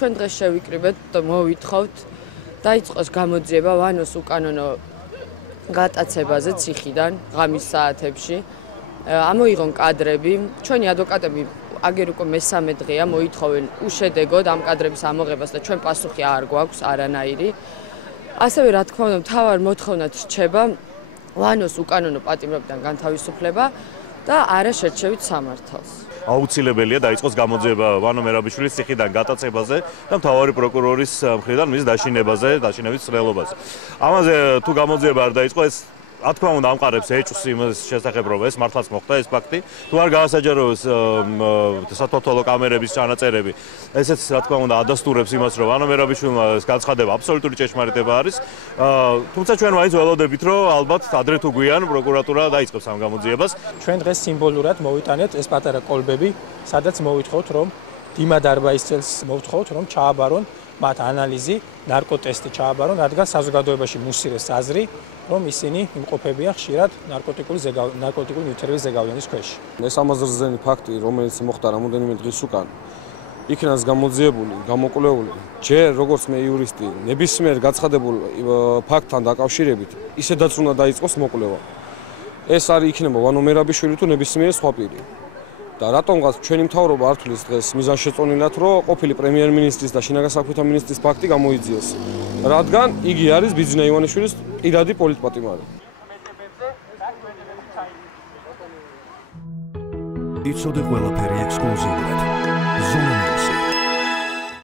ჩვენ დღეს შევიკრიბეთ და მოვითხოვთ დაიწყოს გამოძიება ვანოს უკანონო გატაცებაზე ციხიდან ღამის საათებში. ამოიღონ კადრები, ჩვენი ადვოკატები აგერ უკვე მესამე დღეა მოითხოვენ უშედეგოდ ამ კადრების ამოღებას და ჩვენ პასუხი არ გვაქვს არანაირი. ასევე რა თქმა უნდა მთავარ მოთხოვნად რჩება ვანოს უკანონო პატიმრობიდან განთავისუფლება და არა შერჩევით სამართალს. აუცილებელია დაიწყოს გამოძიება ვანო მერაბიშვილის ციხიდან გატაცებაზე და მთავარი პროკურორის მხრიდან მის დაშინების ცვლილობაზე. ამაზე თუ გამოძიება არ დაიწყო ეს რა თქმა უნდა ამყარებს ეჭვს იმის შესახებ რომ ეს მართლაც მოხდა ეს ფაქტი. თუ არ გაასაჯაროებს სათვალთვალო კამერების ჩანაწერები, ესეც რა თქმა უნდა ადასტურებს იმას რომ ვანო მერაბიშვილმა ეს განცხადება აბსოლუტური ჭეშმარიტება არის. თუმცა ჩვენ მაინც ველოდებით რომ ალბათ ადრე თუ გვიან პროკურატურა დაიწყებს ამ გამოძიებას. ჩვენ დღეს სიმბოლურად მოვიტანეთ ეს პატარა კოლბები, სადაც მოვითხოვთ რომ დიმა დარბაისძელს მოვთხოვთ რომ ჩააბარონ მათ ანალიზი, ნარკოტესტი ჩააბარონ, რადგან საზოგადოებაში მუსირეს აზრი, რომ ისინი იმყოფებიან ხშირად ნარკოტიკული ნივთიერების ზეგავლენის ქვეშ. ეს ამაზრზენი ფაქტი, რომელიც მოხდა რამოდენიმე დღის უკან, იქნას გამოძიებული, გამოკვლეული, ჯერ როგორც მე იურისტი, ნებისმიერ გაცხადებულ ფაქტთან დაკავშირებით, ისედაც უნდა დაიწყოს მოკვლევა. ეს არის იქნება ვანო მერაბიშვილი თუ ნებისმიერი სხვა პირი. და რატომღაც ჩვენი მთავრობა არ თulis დღეს მიზანშეწონილად, რომ ყოფილი პრემიერ-მინისტრის და შინაგან საქმეთა მინისტრის ფაქტი გამოიძიოს. რადგან იგი არის ბიძინა ივანიშვილის პირადი პოლიტპატიმარი. იცოდე ყველაფერი ექსკლუზიურად.